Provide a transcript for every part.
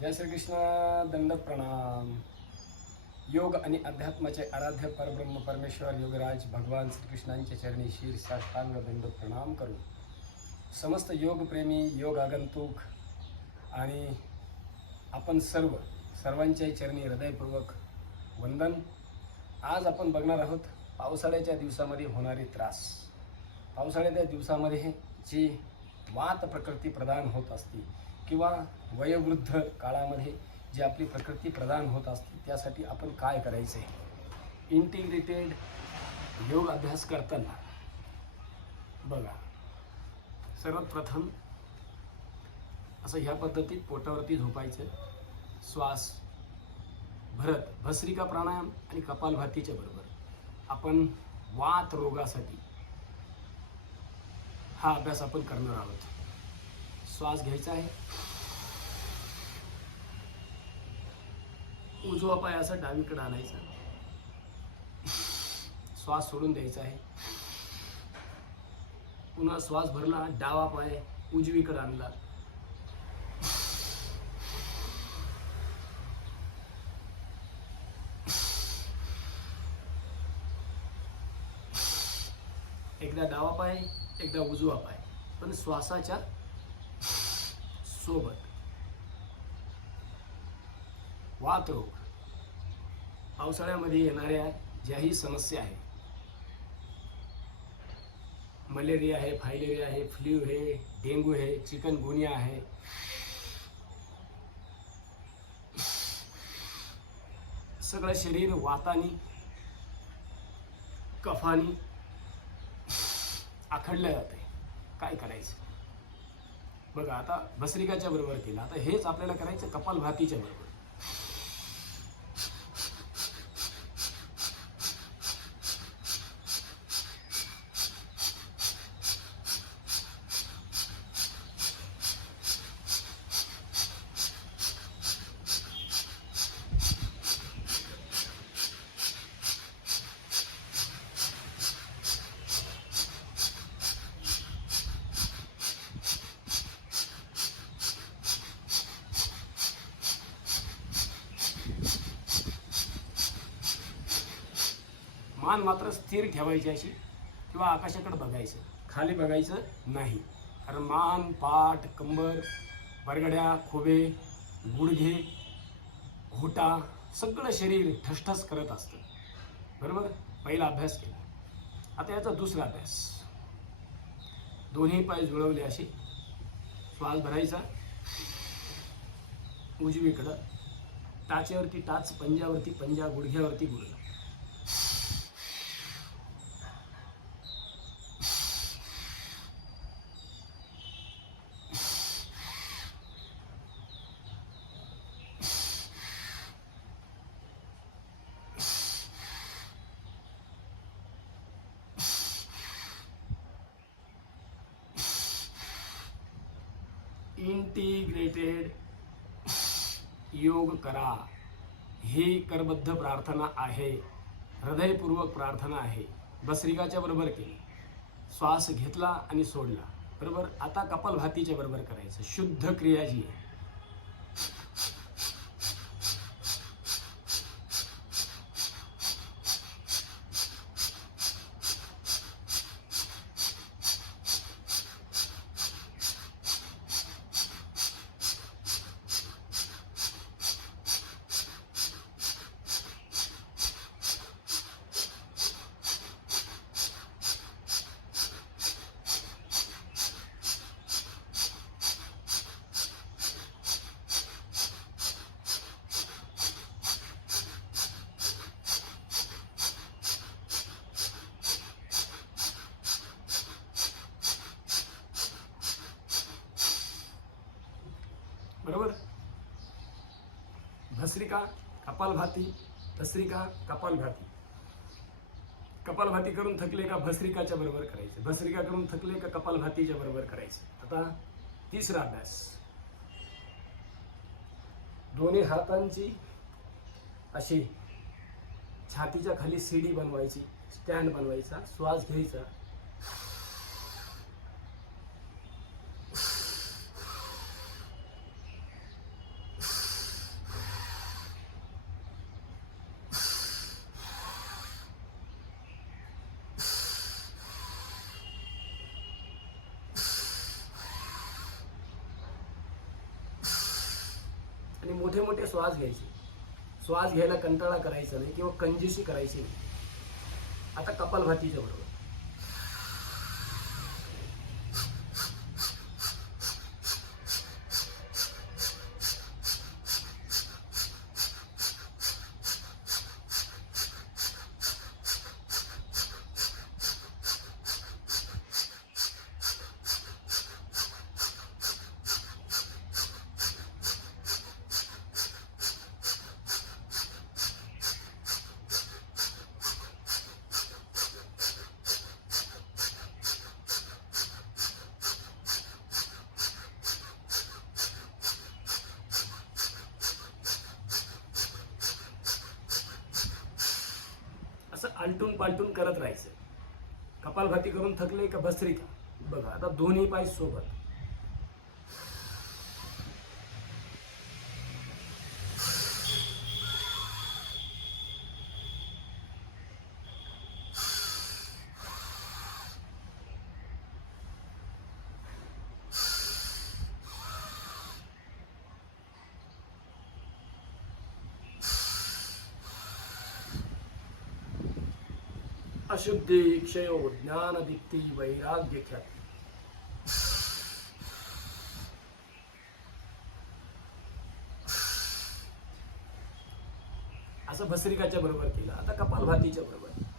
जय श्रीकृष्ण दंड प्रणाम. योग आणि अध्यात्माचे आराध्य परब्रह्म परमेश्वर योगराज भगवान श्रीकृष्णांच्या चरणी शीर साष्टांग दंड प्रणाम करू. समस्त योगप्रेमी योग आगंतुक आणि आपण सर्व सर्वांच्याही चरणी हृदयपूर्वक वंदन. आज आपण बघणार आहोत पावसाळ्याच्या दिवसामध्ये होणारे त्रास. पावसाळ्याच्या दिवसामध्ये जी वात प्रकृती प्रदान होत असते किंवा वयोवृद्ध काळामध्ये जी आपली प्रकृती प्रदान होत असते त्यासाठी आपण काय करायचे इंटिग्रेटेड योग अभ्यास करताना. बघा सर्वात प्रथम असं ह्या पद्धतीत पोटावरती झोपायचं. श्वास भरत भस्रिका प्राणायाम आणि कपालभातीच्या बरोबर. आपण वात रोगासाठी हा अभ्यास आपण करणार आहोत. श्वास घ्यायचा आहे. उजवा पाय असा डावीकडे आणायचा. श्वास सोडून द्यायचा आहे. पुन्हा श्वास भरला डावा पाय उजवीकडे आणला. एकदा डावा पाय एकदा उजवा पाय. पण श्वासाच्या सोबत. वातरोग पावसाळ्यामध्ये येणाऱ्या ज्याही समस्या आहे मलेरिया आहे फायलेरिया आहे फ्ल्यू आहे डेंगू आहे चिकनगुनिया आहे. सगळं शरीर वातानी कफानी आखडलं जाते काय करायचं? बघा आता भस्रिकाच्या बरोबर केलं. आता हेच आपल्याला करायचं कपालभातीच्या बरोबर. मान मात्र स्थिर ठेवायची अशी किंवा आकाशाकडे बघायचं खाली बघायचं नाही. कारण मान पाठ कंबर बरगड्या खोबे गुडघे घोटा सगळं शरीर ठसठस करत असतं. बरोबर? पहिला अभ्यास केला. आता याचा दुसरा अभ्यास. दोन्ही पाय जुळवले असे. श्वास भरायचा. उजवीकडं. टाचेवरती टाच पंजावरती पंजा गुडघ्यावरती गुडघा. इंटिग्रेटेड योग करा. ही करबद्ध प्रार्थना आहे. हृदयपूर्वक प्रार्थना आहे. बसरिकाच्या बरोबर केली. श्वास घेतला आणि सोडला. बरोबर? आता कपालभातीच्या बरोबर करायचं. शुद्ध क्रिया जी आहे बरोबर भस्रिका कपालभाती भस्रिका कपालभाती कपालभाती करून थकले का भस्रिकाच्या बरोबर करायचे? भस्रिका करून थकले का कपालभातीच्या बरोबर करायचे? आता तिसरा अभ्यास. दोन्ही हातांची अशी छातीच्या खाली सीडी बनवायची स्टँड बनवायचा श्वास घ्यायचा आणि मोठे मोठे श्वास घ्यायचे. श्वास घ्यायला कंटाळा करायचा नाही किंवा कंजूसी करायची नाही. आता कपालभातीच्या बरोबर असं आलटून पालटून करत राहायचं. कपालभाती करून थकले का भस्त्री का बघा आता दोन्ही पाय सोबत. अशुद्धी क्षयो ज्ञान दीप्ती वैराग्य ख्याती असं भस्रिकाच्या बरोबर केलं आता कपालभातीच्या बरोबर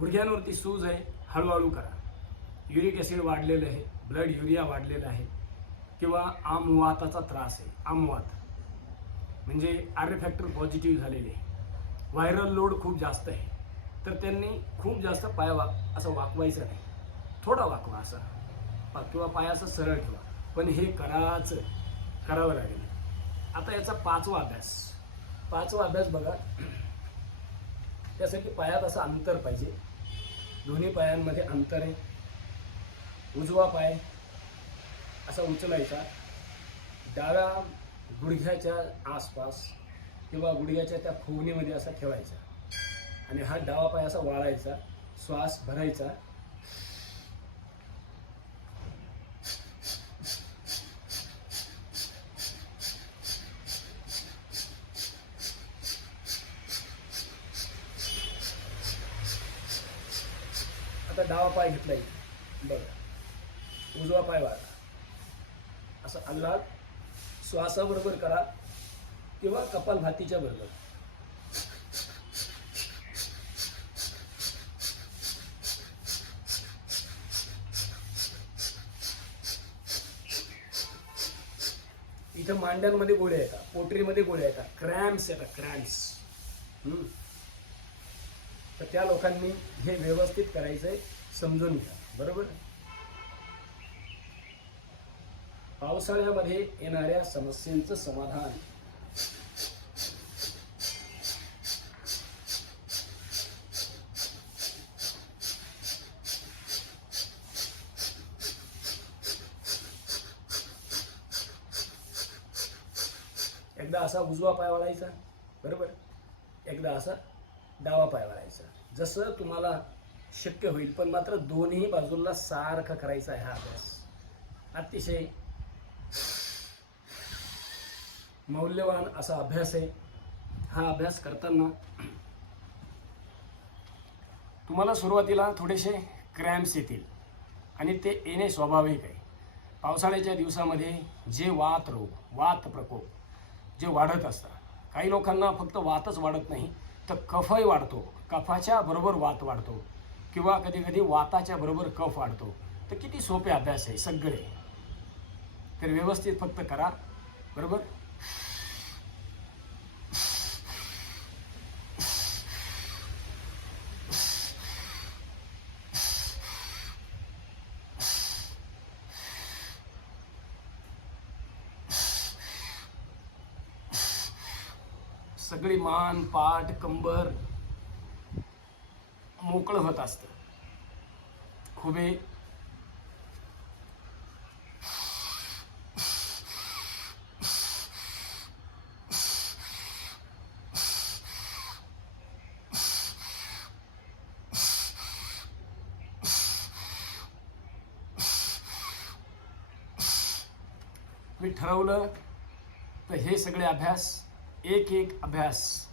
गुडघ्यांवरती सूज आहे हळूहळू करा. युरिक ॲसिड वाढलेलं आहे ब्लड युरिया वाढलेलं आहे किंवा आमवाताचा त्रास आहे आमवात. म्हणजे आर्यफॅक्टर पॉझिटिव्ह झालेले आहे. व्हायरल लोड खूप जास्त आहे. तर त्यांनी खूप जास्त पाय वाक असं वाकवायचं नाही. थोडा वाकवा असा. पा- किंवा पाय असं सरळ ठेवा. पण हे कराच करावं लागेल. आता याचा पाचवा अभ्यास. पाचवा अभ्यास बघा. त्यासाठी पायात असं अंतर पाहिजे. दोन्ही पायांमध्ये अंतर आहे उजवा पाय असा उचलायचा डाव्या गुडघ्याच्या आसपास किंवा गुडघ्याच्या त्या फुगणीमध्ये असा ठेवायचा. आणि हा डावा पाय असा वाळायचा श्वास भरायचा आता डावा पाय घेतला इथे बघा उजवा पाय वाळा असं अल्लाद श्वासाबरोबर करा किंवा कपाल भातीच्या बरोबर. इथं मांड्यांमध्ये गोळ्या येतात पोटरीमध्ये गोळ्या येतात क्रॅम्स येतात क्रॅम्स. तर त्या लोकांनी हे व्यवस्थित करायचंय समजून घ्या. बरोबर? पावसाळ्यामध्ये येणाऱ्या समस्यांचं समाधान. एकदा असा उजवा पाय वळायचा बरोबर? एकदा असा डावा पाय वळायचा जसं तुम्हाला शक्य होईल पण मात्र दोन्ही बाजूला सारखा करायचा आहे हा अभ्यास. अतिशय मौल्यवान असा अभ्यास आहे. हा अभ्यास करताना तुम्हाला सुरुवातीला थोडेसे क्रॅम्प्स येतील आणि ते येणे स्वाभाविक आहे. पावसाळ्याच्या दिवसामध्ये जे वात रोग वात प्रकोप जे वाढत असतात काही लोकांना फक्त वातच वाढत नाही तर कफही वाढतो. कफाच्या बरोबर वात वाढतो किंवा कधी कधी वाताच्या बरोबर कफ वाढतो. तर किती सोपे अभ्यास आहे सगळे. तर व्यवस्थित फक्त करा. बरोबर? सगळी मान पाठ कंबर मोकळं होत असतं. खुबे मी ठरवलं तर हे सगळे अभ्यास एक एक अभ्यास.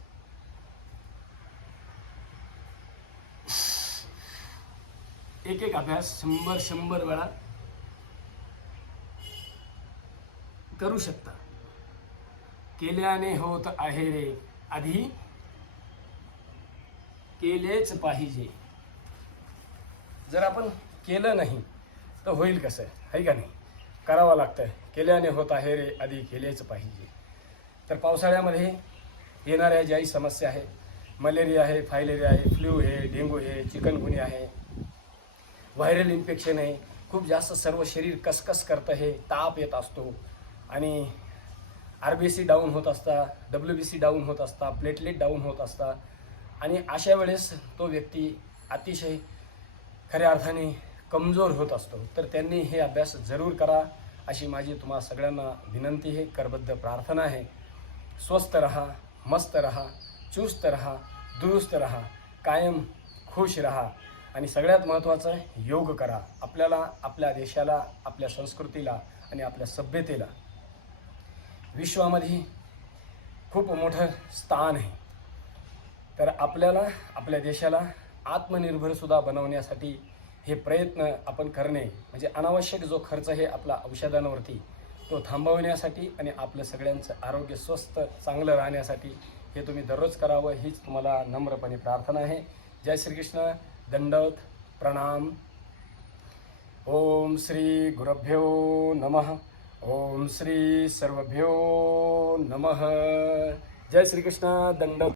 एक एक अभ्यास शंभर शंभर वेळा करू शकता. केल्याने होत आहे रे. आधी केलेच पाहिजे. जर आपण केलं नाही तर होईल कसं? आहे का नाही? करावं लागतं केल्याने होत आहे रे आधी केलेच पाहिजे. तर पावसाळ्यामध्ये येणाऱ्या ज्याही समस्या आहेत मलेरिया आहे फायलेरिया आहे फ्ल्यू आहे डेंगू आहे चिकनगुनिया आहे व्हायरल इन्फेक्शन आहे खूप जास्त सर्व शरीर कसकस करतं हे ताप येत असतो. आणि आर बी सी डाऊन होत असता डब्ल्यू बी सी डाऊन होत असता प्लेटलेट डाऊन होत असता आणि अशा वेळेस तो व्यक्ती अतिशय खऱ्या अर्थाने कमजोर होत असतो. तर त्यांनी हे अभ्यास जरूर करा. अशी माझी तुम्हा सगळ्यांना विनंती आहे. करबद्ध प्रार्थना आहे. स्वस्थ रहा मस्त रहा चुस्त रहा दुरुस्त रहा कायम खुश रहा आणि सगळ्यात महत्त्वाचं योग करा. आपल्याला आपल्या देशाला आपल्या संस्कृतीला आणि आपल्या सभ्यतेला. विश्वामध्ये खूप मोठं स्थान आहे. तर आपल्याला आपल्या देशाला आत्मनिर्भरसुद्धा बनवण्यासाठी हे प्रयत्न आपण करणे म्हणजे अनावश्यक जो खर्च आहे आपला औषधांवरती तो थांबवण्यासाठी आणि आपलं सगळ्यांचं आरोग्य स्वस्थ चांगलं राहण्यासाठी हे तुम्ही दररोज करावं हीच तुम्हाला नम्रपणे प्रार्थना आहे. जय श्रीकृष्ण. दंडवत. प्रणाम. ओम श्री गुरभ्यो नमः. ओम श्री सर्वभ्यो नमः. जय श्रीकृष्ण. दंड